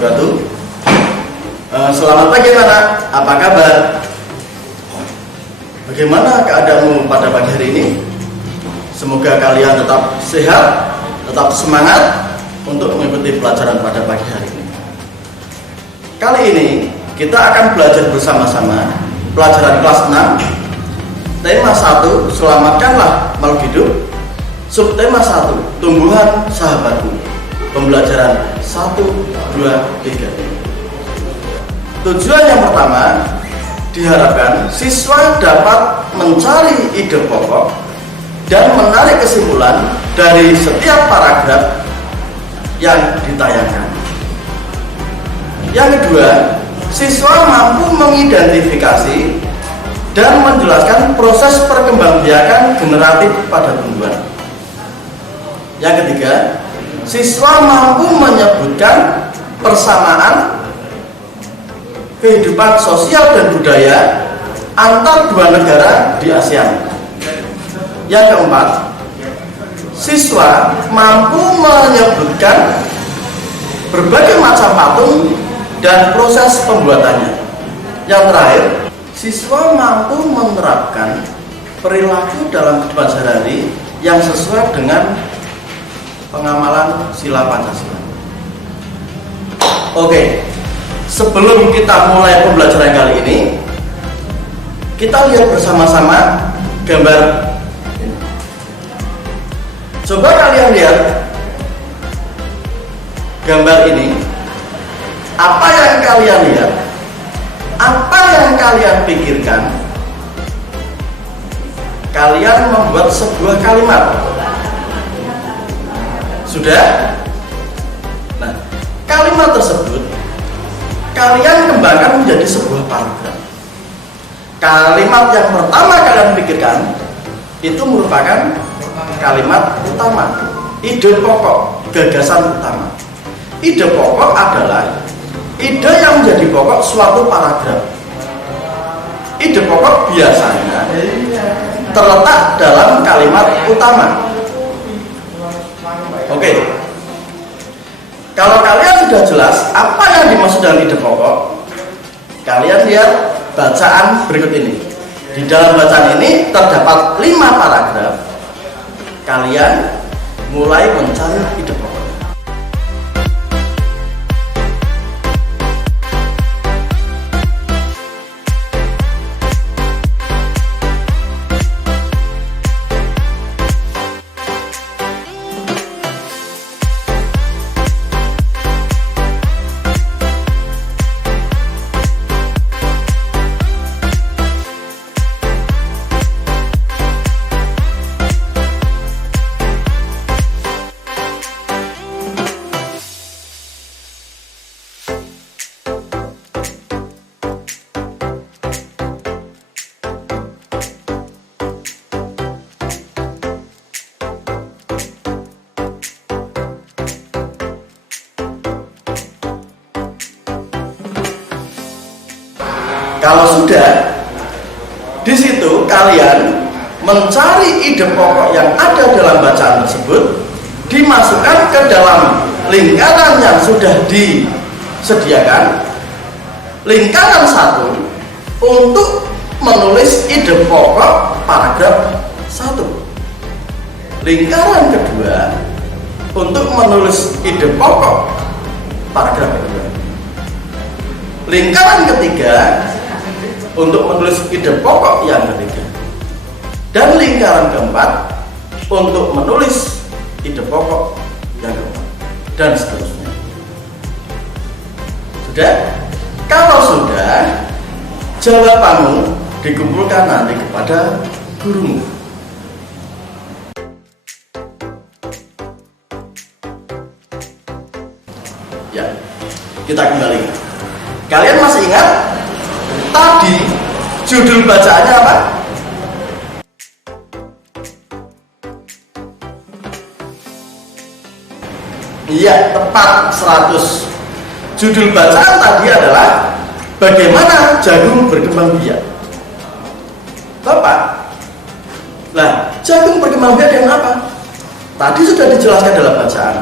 wabarakatuh. Selamat pagi anak, apa kabar? Bagaimana keadaanmu pada pagi hari ini? Semoga kalian tetap sehat, tetap semangat untuk mengikuti pelajaran pada pagi hari ini. Kali ini kita akan belajar bersama-sama pelajaran kelas 6, tema 1, selamatkanlah makhluk hidup. Subtema 1, tumbuhan sahabatku. Pembelajaran 1, 2, 3. Tujuan yang pertama, diharapkan siswa dapat mencari ide pokok dan menarik kesimpulan dari setiap paragraf yang ditayangkan. Yang kedua, siswa mampu mengidentifikasi dan menjelaskan proses perkembangbiakan generatif pada tumbuhan. Yang ketiga, siswa mampu menyebutkan persamaan kehidupan sosial dan budaya antar dua negara di ASEAN. Yang keempat, siswa mampu menyebutkan berbagai macam patung dan proses pembuatannya. Yang terakhir, siswa mampu menerapkan perilaku dalam kehidupan sehari-hari yang sesuai dengan pengamalan sila Pancasila. Oke, sebelum kita mulai pembelajaran kali ini, kita lihat bersama-sama gambar ini. Coba kalian lihat gambar ini. Apa yang kalian lihat? Apa yang kalian pikirkan? Kalian membuat sebuah kalimat. Sudah? Nah, kalimat tersebut kalian kembangkan menjadi sebuah paragraf. Kalimat yang pertama kalian pikirkan itu merupakan kalimat utama, ide pokok, gagasan utama. Ide pokok adalah ide yang menjadi pokok suatu paragraf. Ide pokok biasanya terletak dalam kalimat utama. Oke. Kalau kalian sudah jelas apa yang dimaksud dengan ide pokok, kalian lihat bacaan berikut ini. Di dalam bacaan ini terdapat 5 paragraf. Kalian mulai mencari ide pokok. Kalau sudah, di situ kalian mencari ide pokok yang ada dalam bacaan tersebut, dimasukkan ke dalam lingkaran yang sudah disediakan. Lingkaran 1 untuk menulis ide pokok paragraf 1. Lingkaran kedua untuk menulis ide pokok paragraf kedua. Lingkaran ketiga untuk menulis ide pokok yang ketiga, dan lingkaran keempat untuk menulis ide pokok yang keempat, dan seterusnya. Sudah? Kalau sudah, jawabanmu dikumpulkan nanti kepada gurumu. Ya, kita kembali. Kalian masih ingat? Tadi judul bacaannya apa? Iya, tepat 100. Judul bacaan tadi adalah bagaimana jagung berkembang biak. Bapak, nah jagung berkembang biak dengan apa? Tadi sudah dijelaskan dalam bacaan.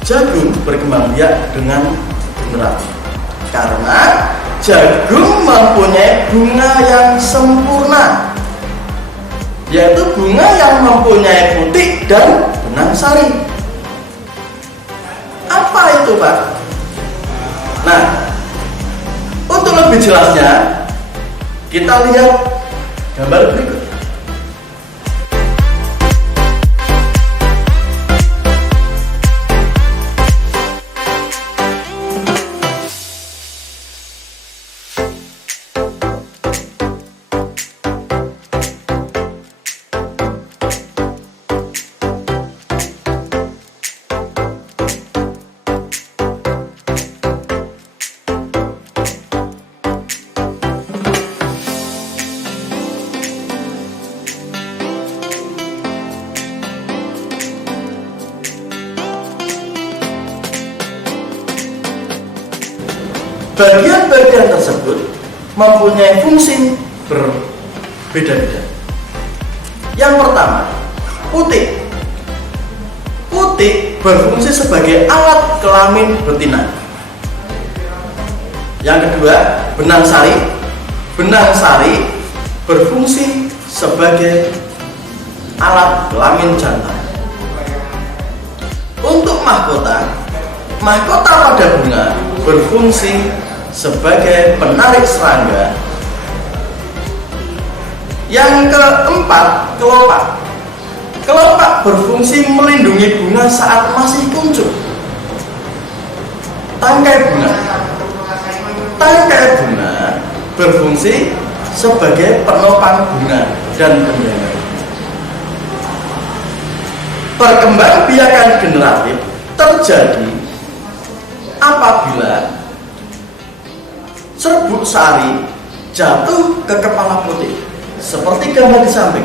Jagung berkembang biak dengan generatif. Karena jagung mempunyai bunga yang sempurna, yaitu bunga yang mempunyai putik dan benang sari. Apa itu, Pak? Nah, untuk lebih jelasnya kita lihat gambar berikut. Bagian-bagian tersebut mempunyai fungsi berbeda-beda. Yang pertama, putik. Putik berfungsi sebagai alat kelamin betina. Yang kedua, benang sari. Benang sari berfungsi sebagai alat kelamin jantan. Untuk mahkota, mahkota pada bunga berfungsi sebagai penarik serangga. Yang keempat, kelopak. Kelopak berfungsi melindungi bunga saat masih kuncup. Tangkai bunga. Tangkai bunga berfungsi sebagai penopang bunga dan penyangga. Perkembangbiakan generatif terjadi apabila serbuk sari jatuh ke kepala putik, seperti gambar di samping.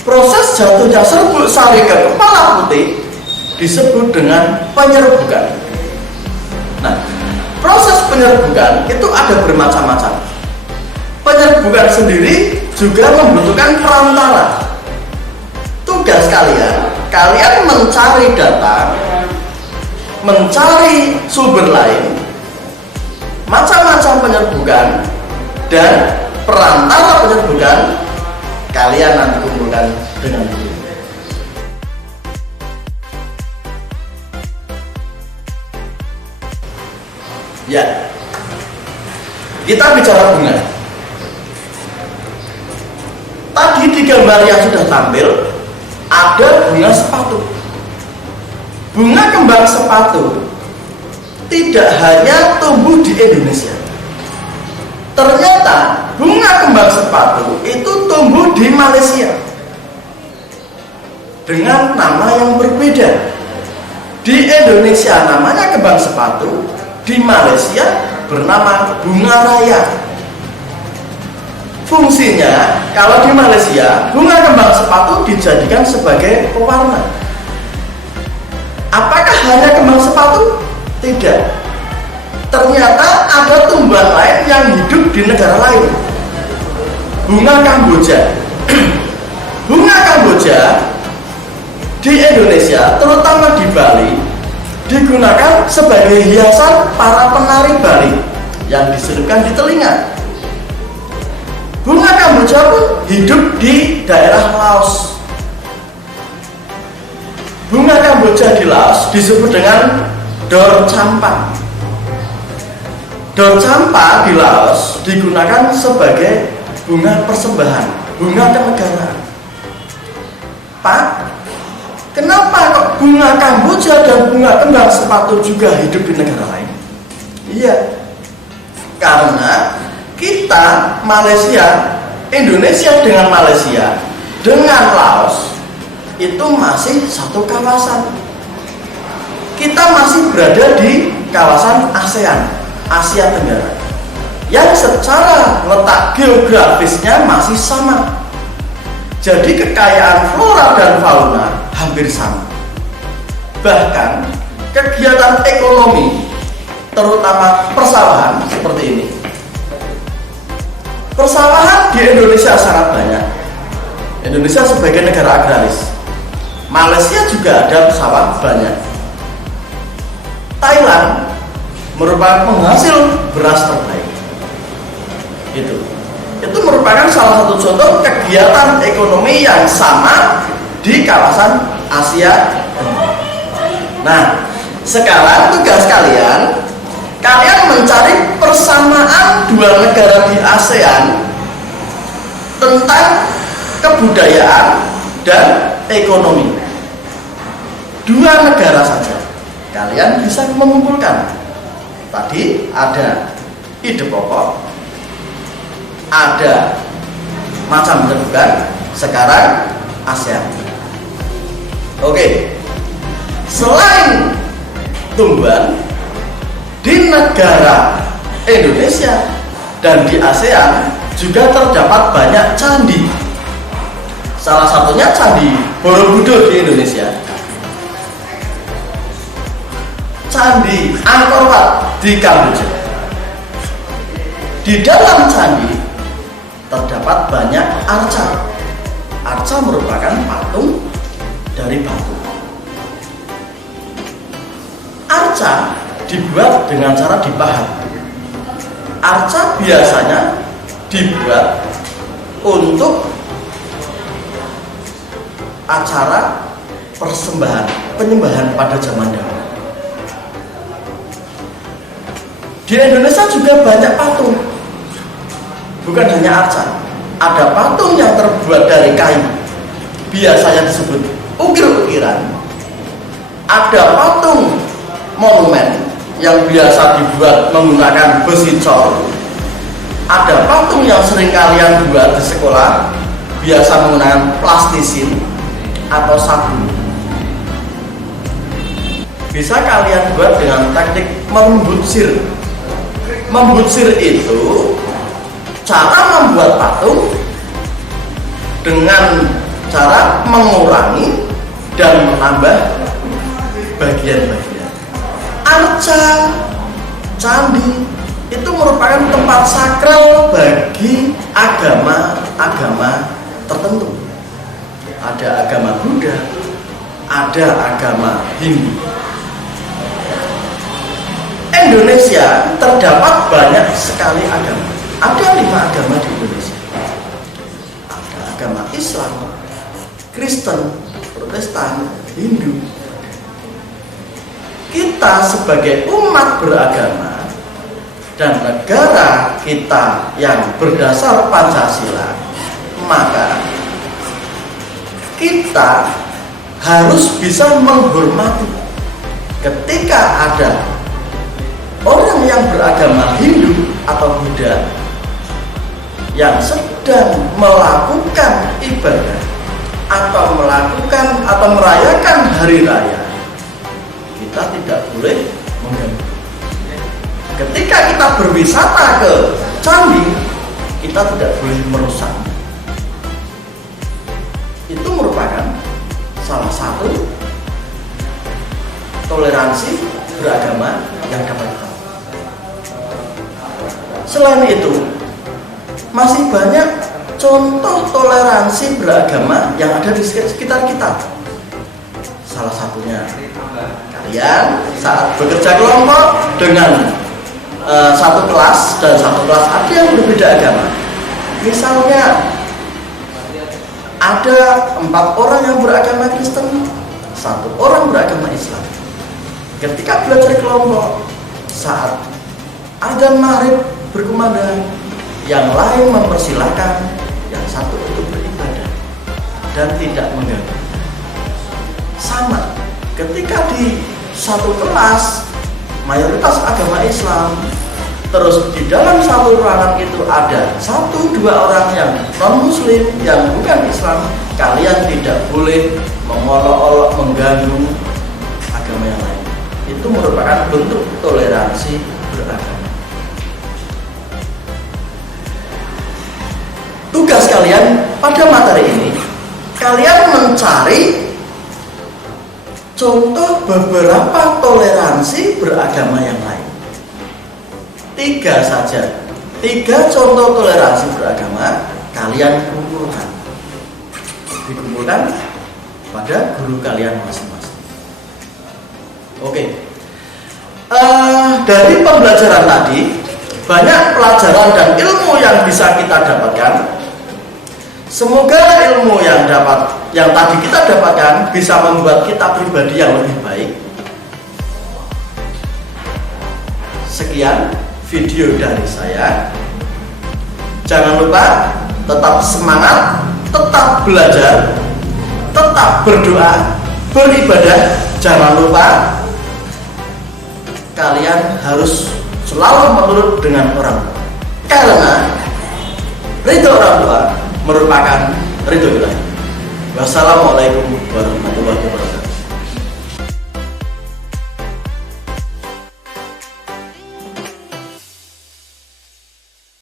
Proses jatuhnya serbuk sari ke kepala putik disebut dengan penyerbukan. Nah, proses penyerbukan itu ada bermacam-macam. Penyerbukan sendiri juga membutuhkan perantara. Tugas kalian mencari data, mencari sumber lain, macam-macam penyerbukan, dan perantara penyerbukan kalian nanti kumpulkan dengan buku. Ya, kita bicara bunga. Tadi di gambar yang sudah tampil ada bunga sepatu. Bunga kembang sepatu tidak hanya tumbuh di Indonesia. Ternyata bunga kembang sepatu itu tumbuh di Malaysia dengan nama yang berbeda. Di Indonesia namanya kembang sepatu, di Malaysia bernama bunga raya. Fungsinya, kalau di Malaysia bunga kembang sepatu dijadikan sebagai pewarna. Apakah hanya kembang sepatu? Tidak. Ternyata ada tumbuhan lain yang hidup di negara lain. Bunga Kamboja. Bunga Kamboja di Indonesia, terutama di Bali, digunakan sebagai hiasan para penari Bali yang diselipkan di telinga. Bunga Kamboja pun hidup di daerah Laos. Bunga Kamboja di Laos disebut dengan dor campa. Dor campa di Laos digunakan sebagai bunga persembahan, bunga kenegaraan. Pak, kenapa kok bunga Kamboja dan bunga kembang sepatu juga hidup di negara lain? Iya, karena kita Malaysia, Indonesia dengan Malaysia dengan Laos itu masih satu kawasan. Kita masih berada di kawasan ASEAN, Asia Tenggara, yang secara letak geografisnya masih sama. Jadi kekayaan flora dan fauna hampir sama. Bahkan kegiatan ekonomi, terutama persawahan seperti ini. Persawahan di Indonesia sangat banyak. Indonesia sebagai negara agraris. Malaysia juga ada sawah banyak. Thailand merupakan penghasil beras terbaik. Itu merupakan salah satu contoh kegiatan ekonomi yang sama di kawasan Asia. Nah, sekarang tugas kalian mencari persamaan dua negara di ASEAN tentang kebudayaan dan ekonomi. Dua negara saja kalian bisa mengumpulkan. Tadi ada ide pokok, ada macam bentukan, sekarang ASEAN. Oke. Selain tumbuhan, di negara Indonesia dan di ASEAN juga terdapat banyak candi. Salah satunya Candi Borobudur di Indonesia, Candi Angkor Wat di Kamboja. Di dalam candi terdapat banyak arca. Arca merupakan patung dari batu. Arca dibuat dengan cara dipahat. Arca biasanya dibuat untuk acara penyembahan pada zaman dahulu. Di Indonesia juga banyak patung, bukan hanya arca. Ada patung yang terbuat dari kayu, biasanya disebut ukir-ukiran. Ada patung monumen yang biasa dibuat menggunakan besi cor. Ada patung yang sering kalian buat di sekolah, biasa menggunakan plastisin atau sabun. Bisa kalian buat dengan teknik membutsir. Membutsir itu cara membuat patung dengan cara mengurangi dan menambah bagian-bagian. Arca, candi itu merupakan tempat sakral bagi agama-agama tertentu. Ada agama Buddha, ada agama Hindu. Indonesia terdapat banyak sekali agama. Ada 5 agama di Indonesia. Ada agama Islam, Kristen, Protestan, Hindu. Kita sebagai umat beragama dan negara kita yang berdasar Pancasila, maka kita harus bisa menghormati ketika ada orang yang beragama Hindu atau Buddha yang sedang melakukan ibadah atau merayakan hari raya, kita tidak boleh mengganggu. Ketika kita berwisata ke candi, kita tidak boleh merusak. Itu merupakan salah satu toleransi beragama yang dapat kita. Selain itu, masih banyak contoh toleransi beragama yang ada di sekitar kita. Salah satunya kalian saat bekerja kelompok dengan satu kelas dan satu kelas ada yang berbeda agama. Misalnya ada 4 orang yang beragama Kristen, 1 orang beragama Islam. Ketika belajar kelompok, saat adzan maghrib berkumandang, yang lain mempersilahkan yang satu untuk beribadah dan tidak mengganggu. Sama, ketika di satu kelas mayoritas agama Islam, terus di dalam satu ruangan itu ada 1-2 orang yang non muslim, yang bukan Islam, kalian tidak boleh mengolok-olok mengganggu agama yang lain. Itu merupakan bentuk toleransi beragama. Tugas kalian pada materi ini, kalian mencari contoh beberapa toleransi beragama yang lain. 3 saja, 3 contoh toleransi beragama kalian dikumpulkan pada guru kalian masing-masing. Oke, Dari pembelajaran tadi, banyak pelajaran dan ilmu yang bisa kita dapatkan. Semoga ilmu yang tadi kita dapatkan bisa membuat kita pribadi yang lebih baik. Sekian video dari saya. Jangan lupa tetap semangat, tetap belajar, tetap berdoa, beribadah. Jangan lupa kalian harus selalu menurut dengan orang tua, karena ridho orang tua merupakan ridho ilahi. Wassalamualaikum warahmatullahi wabarakatuh.